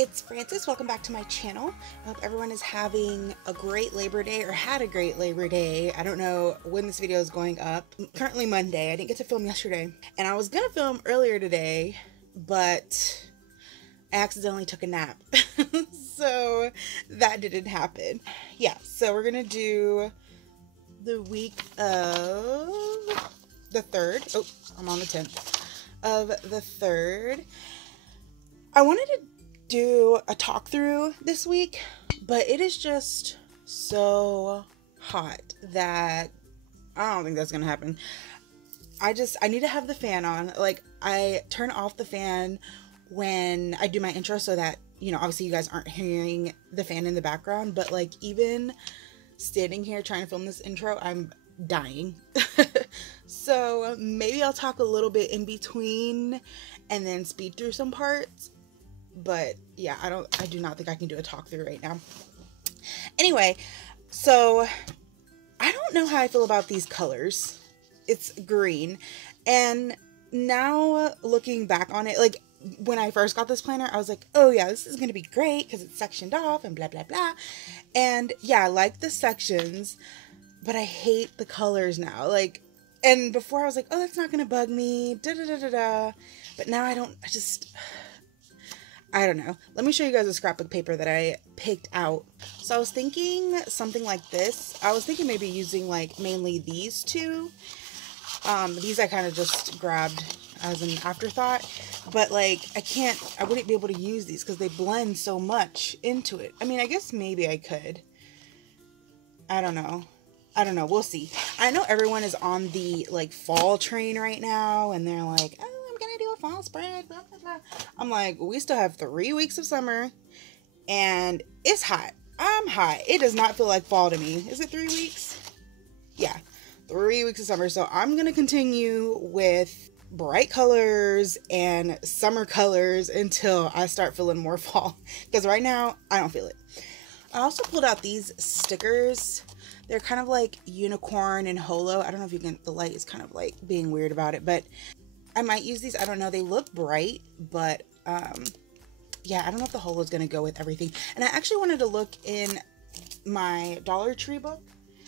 it's Francis. Welcome back to my channel. I hope everyone is having a great Labor Day or had a great Labor Day. I don't know when this video is going up. Currently Monday. I didn't get to film yesterday. And I was going to film earlier today, but I accidentally took a nap. So that didn't happen. Yeah, so we're going to do the week of the 3rd. Oh, I'm on the 10th of the 3rd. I wanted to do a talk through this week, but it is just so hot that I don't think that's gonna happen. I need to have the fan on. Like, I turn off the fan when I do my intro so that, you know, obviously you guys aren't hearing the fan in the background, but like even standing here trying to film this intro, I'm dying. So maybe I'll talk a little bit in between and then speed through some parts. But yeah, I do not think I can do a talk through right now. Anyway, so I don't know how I feel about these colors. It's green. And now looking back on it, like when I first got this planner, I was like, oh yeah, this is going to be great because it's sectioned off and blah, blah, blah. And yeah, I like the sections, but I hate the colors now. Like, and before I was like, oh, that's not going to bug me, da, da, da, da, da. But now I don't know. Let me show you guys a scrapbook paper that I picked out. So I was thinking something like this. I was thinking maybe using like mainly these two. These I kind of just grabbed as an afterthought, but like I wouldn't be able to use these because they blend so much into it. I mean, I guess maybe I could. I don't know. We'll see. I know everyone is on the like fall train right now and they're like, oh, I'm gonna do a fall spread, blah, blah, blah. I'm like, we still have 3 weeks of summer and it's hot. I'm hot. It does not feel like fall to me. Is it 3 weeks? Yeah, 3 weeks of summer. So I'm gonna continue with bright colors and summer colors until I start feeling more fall, because right now I don't feel it. I also pulled out these stickers. They're kind of like unicorn and holo. I don't know if you can, the light is kind of like being weird about it, but I might use these. I don't know. They look bright, but yeah, I don't know if the holo is going to go with everything. And I actually wanted to look in my Dollar Tree book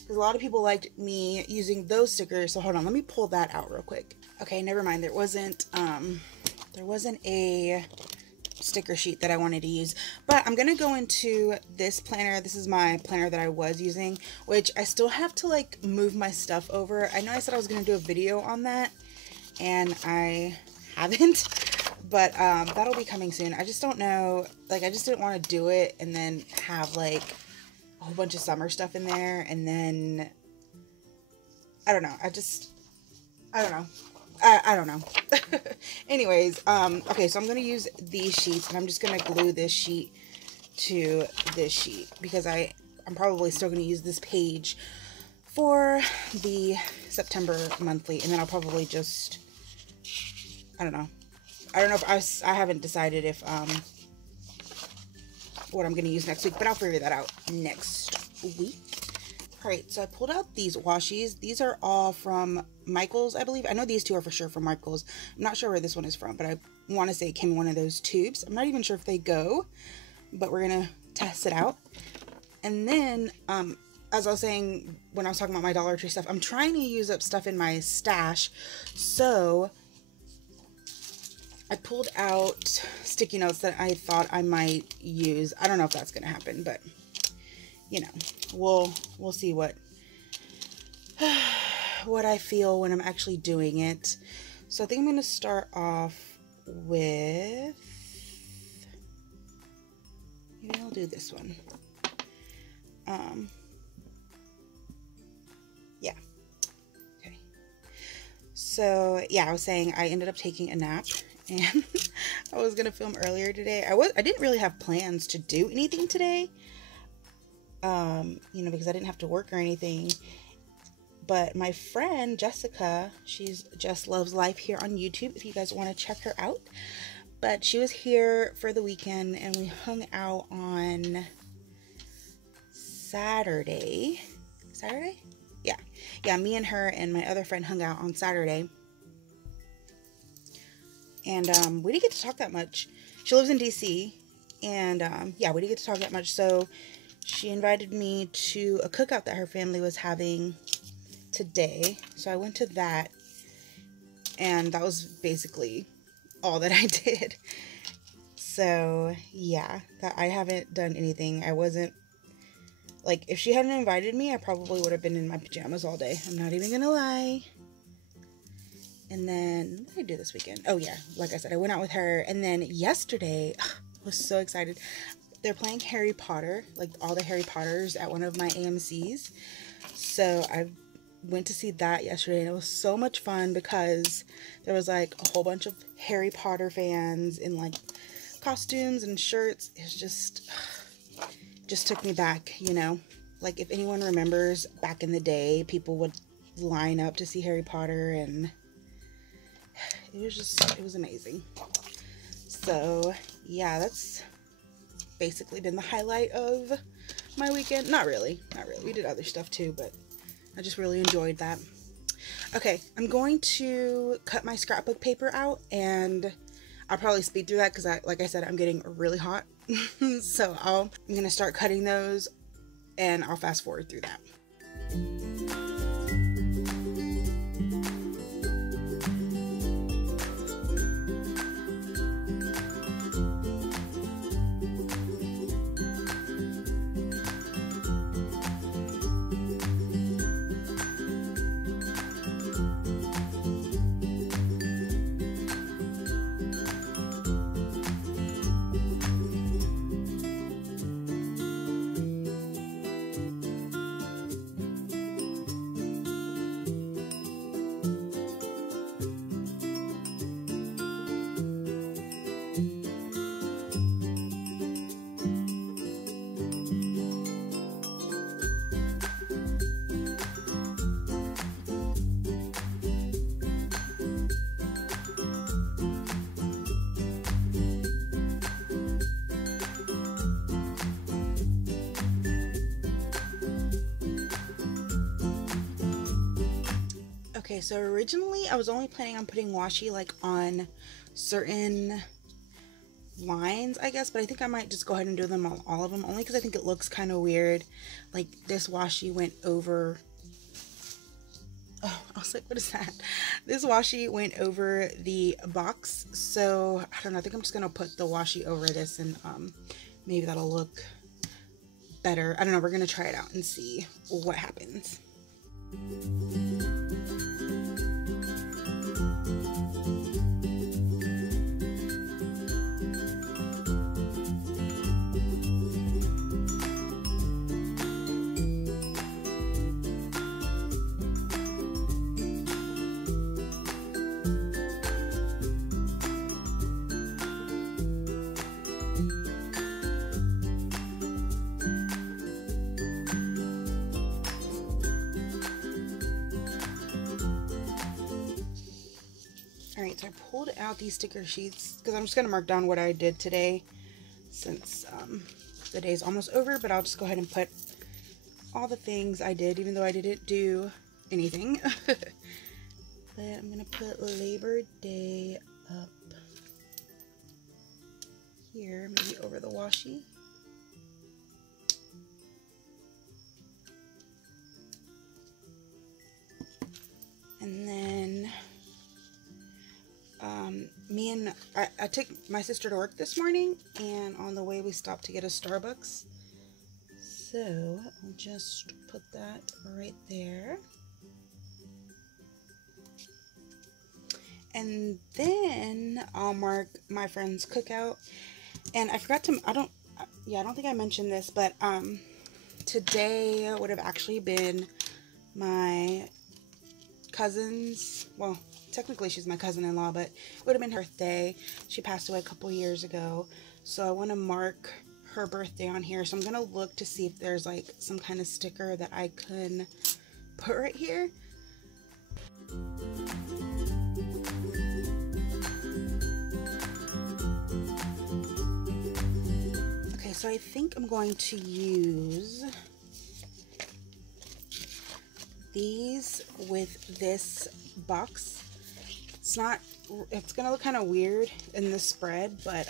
because a lot of people liked me using those stickers. So hold on, let me pull that out real quick. Okay, never mind. There wasn't a sticker sheet that I wanted to use, but I'm gonna go into this planner. This is my planner that I was using, which I still have to like move my stuff over. I know I said I was gonna do a video on that and I haven't, but that'll be coming soon. I just don't know, like I just didn't want to do it and then have like a whole bunch of summer stuff in there, and then I don't know. I don't know. I don't know. Anyways, okay, so I'm going to use these sheets, and I'm just going to glue this sheet to this sheet because I'm probably still going to use this page for the September monthly, and then I'll probably just, I don't know if I haven't decided if, what I'm going to use next week, but I'll figure that out next week. Alright, so I pulled out these washies. These are all from Michael's, I believe. I know these two are for sure from Michael's. I'm not sure where this one is from, but I want to say it came in one of those tubes. I'm not even sure if they go, but we're going to test it out. And then, as I was saying when I was talking about my Dollar Tree stuff, I'm trying to use up stuff in my stash. So I pulled out sticky notes that I thought I might use. I don't know if that's going to happen, but you know, we'll see what I feel when I'm actually doing it. So I think I'm going to start off with, maybe I'll do this one. Yeah. Okay. So yeah, I was saying I ended up taking a nap and I was going to film earlier today. I didn't really have plans to do anything today. You know, because I didn't have to work or anything, but my friend Jessica, she's Just Loves Life here on YouTube if you guys want to check her out, but she was here for the weekend and we hung out on Saturday. Yeah, me and her and my other friend hung out on Saturday, and we didn't get to talk that much. She lives in DC And yeah, we didn't get to talk that much. So she invited me to a cookout that her family was having today. So I went to that, and that was basically all that I did. So yeah, I haven't done anything. I wasn't, like, if she hadn't invited me, I probably would have been in my pajamas all day. I'm not even gonna lie. And then, what did I do this weekend? Oh yeah, like I said, I went out with her. And then yesterday, I was so excited. They're playing Harry Potter, like all the Harry Potters at one of my AMCs. So I went to see that yesterday, and it was so much fun because there was like a whole bunch of Harry Potter fans in like costumes and shirts. It's just took me back, you know, like if anyone remembers back in the day, people would line up to see Harry Potter, and it was amazing. So yeah, that's basically been the highlight of my weekend. Not really, we did other stuff too, but I just really enjoyed that. Okay, I'm going to cut my scrapbook paper out, and I'll probably speed through that because like I said, I'm getting really hot. So I'm gonna start cutting those, and I'll fast forward through that. Okay, so originally I was only planning on putting washi like on certain lines, I guess, but I think I might just go ahead and do them on all of them, only because I think it looks kind of weird. Like this washi went over, oh, I was like, what is that? This washi went over the box, so I don't know, I think I'm just gonna put the washi over this, and maybe that'll look better. I don't know, we're gonna try it out and see what happens. Alright, so I pulled out these sticker sheets because I'm just going to mark down what I did today since the day's almost over, but I'll just go ahead and put all the things I did, even though I didn't do anything. But I'm going to put Labor Day up here, maybe over the washi. And then I took my sister to work this morning, and on the way we stopped to get a Starbucks. So I'll just put that right there. And then I'll mark my friend's cookout. And I forgot to, I don't think I mentioned this, but today would have actually been my cousin's, well, technically she's my cousin-in-law, but it would have been her birthday. She passed away a couple years ago, so I want to mark her birthday on here. So I'm gonna look to see if there's like some kind of sticker that I can put right here. Okay, so I think I'm going to use these with this box. It's gonna look kind of weird in the spread, but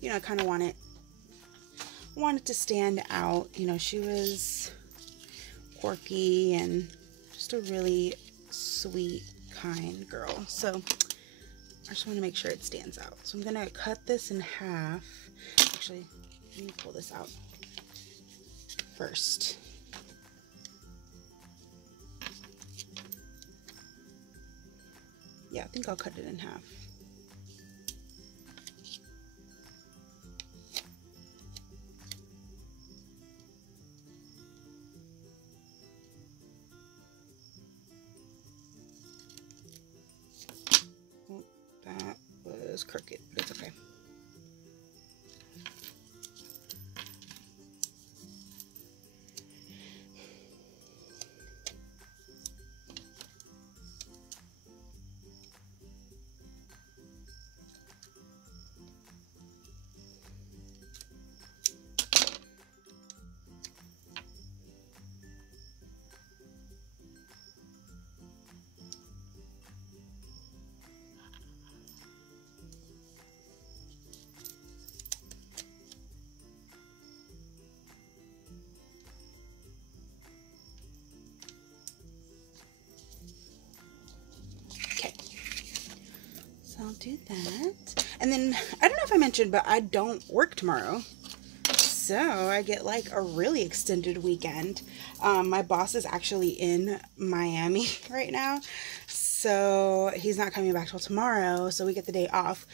you know, I kind of want it to stand out. You know, she was quirky and just a really sweet, kind girl. So I just want to make sure it stands out. So I'm going to cut this in half. Actually, let me pull this out first. Yeah, I think I'll cut it in half. Oh, that was crooked, but it's okay. I'll do that. And then, I don't know if I mentioned, but I don't work tomorrow. So I get like a really extended weekend. My boss is actually in Miami right now. So he's not coming back till tomorrow. So we get the day off.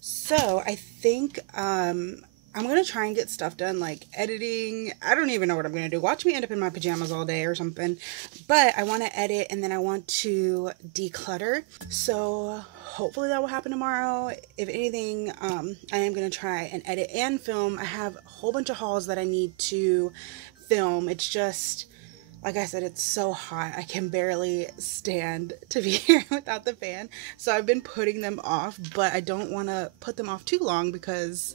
So I think I'm going to try and get stuff done, like editing. I don't even know what I'm going to do. Watch me end up in my pajamas all day or something. But I want to edit, and then I want to declutter. So hopefully that will happen tomorrow. If anything, I am going to try and edit and film. I have a whole bunch of hauls that I need to film. It's just, like I said, it's so hot. I can barely stand to be here without the fan. So I've been putting them off, but I don't want to put them off too long because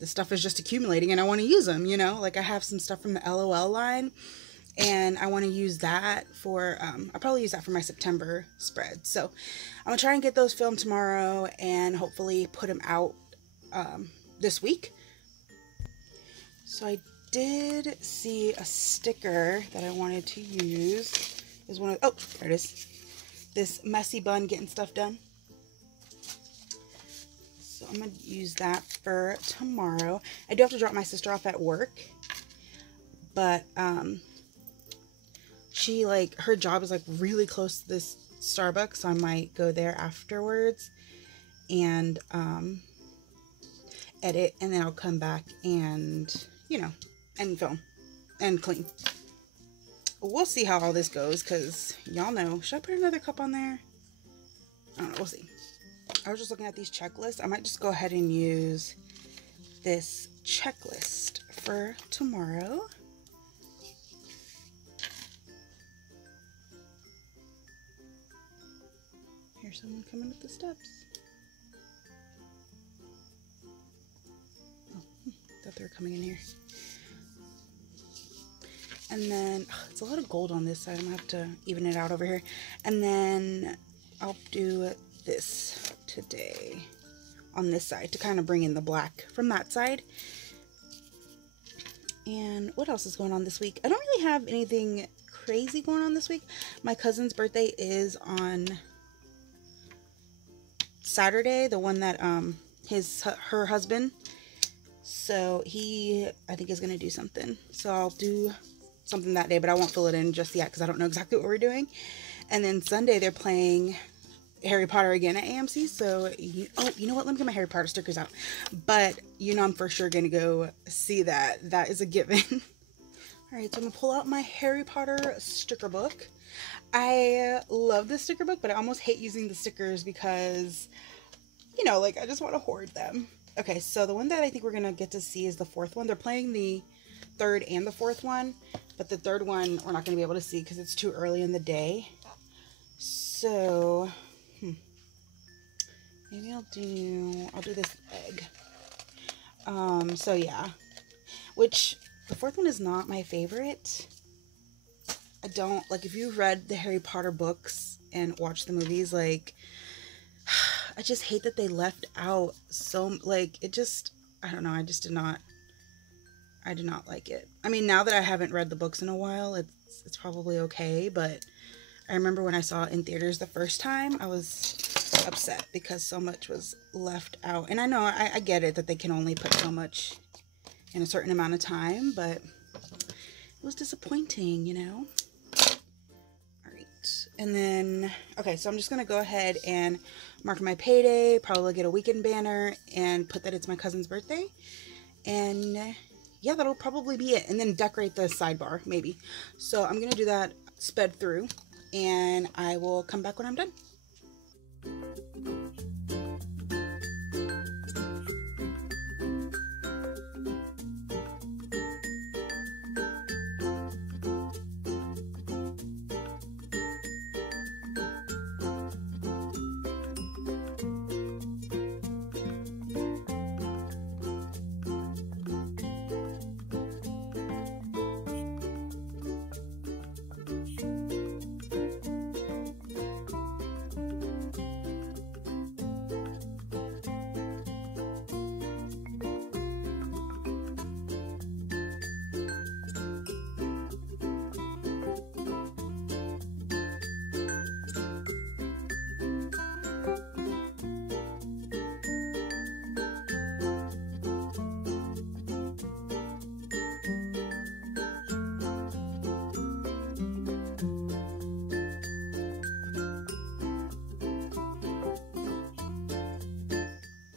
the stuff is just accumulating and I want to use them, you know? Like I have some stuff from the LOL line and I want to use that for, I'll probably use that for my September spread. So I'm going to try and get those filmed tomorrow and hopefully put them out this week. So I did see a sticker that I wanted to use. It was one of, oh, there it is. This messy bun getting stuff done. So I'm going to use that for tomorrow. I do have to drop my sister off at work, but she, like, her job is like really close to this Starbucks, so I might go there afterwards and edit, and then I'll come back and, you know, and film and clean. We'll see how all this goes, because y'all know, should I put another cup on there? I don't know, we'll see. I was just looking at these checklists. I might just go ahead and use this checklist for tomorrow. Here's someone coming up the steps. Oh, thought they were coming in here. And then, oh, it's a lot of gold on this side. I'm going to have to even it out over here. And then I'll do this today on this side to kind of bring in the black from that side. And what else is going on this week? I don't really have anything crazy going on this week. My cousin's birthday is on Saturday, the one that her husband, so he, I think, is gonna do something. So I'll do something that day, but I won't fill it in just yet because I don't know exactly what we're doing. And then Sunday they're playing Harry Potter again at AMC. So you know what, let me get my Harry Potter stickers out. But you know, I'm for sure gonna go see that. That is a given. All right, so I'm gonna pull out my Harry Potter sticker book. I love this sticker book, but I almost hate using the stickers because, you know, like, I just want to hoard them. Okay, so the one that I think we're gonna get to see is the fourth one. They're playing the third and the fourth one, but the third one we're not gonna be able to see because it's too early in the day. So maybe I'll do this egg. So yeah, which the fourth one is not my favorite. I don't, like, if you've read the Harry Potter books and watched the movies, like, I just hate that they left out so, like, it just, I don't know, I did not like it. I mean, now that I haven't read the books in a while, it's probably okay, but I remember when I saw it in theaters the first time, I was upset because so much was left out. And I know, I get it that they can only put so much in a certain amount of time, but it was disappointing, you know? Alright, and then, okay, so I'm just gonna go ahead and mark my payday, probably get a weekend banner, and put that it's my cousin's birthday. And yeah, that'll probably be it. And then decorate the sidebar, maybe. So I'm gonna do that, sped through, and I will come back when I'm done.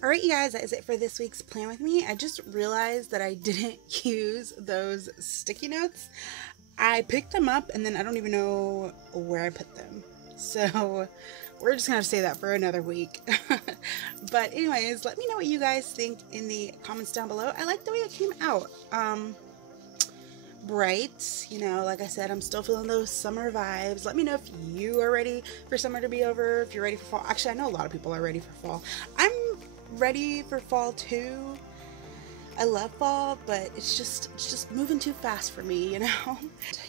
Alright, you guys, that is it for this week's Plan With Me. I just realized that I didn't use those sticky notes. I picked them up and then I don't even know where I put them. So we're just going to say that for another week. But anyways, let me know what you guys think in the comments down below. I like the way it came out. Bright, you know, like I said, I'm still feeling those summer vibes. Let me know if you are ready for summer to be over, if you're ready for fall. Actually, I know a lot of people are ready for fall. I'm ready for fall too. I love fall, but it's just moving too fast for me, you know.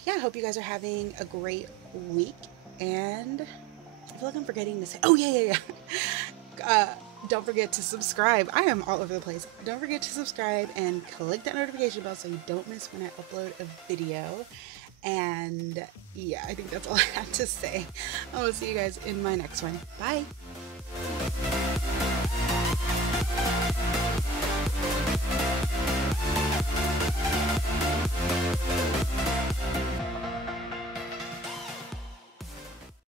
Yeah, I hope you guys are having a great week, and I feel like I'm forgetting to say, oh yeah. Don't forget to subscribe. I am all over the place. Don't forget to subscribe and click that notification bell so you don't miss when I upload a video. And yeah, I think that's all I have to say. I will see you guys in my next one. Bye.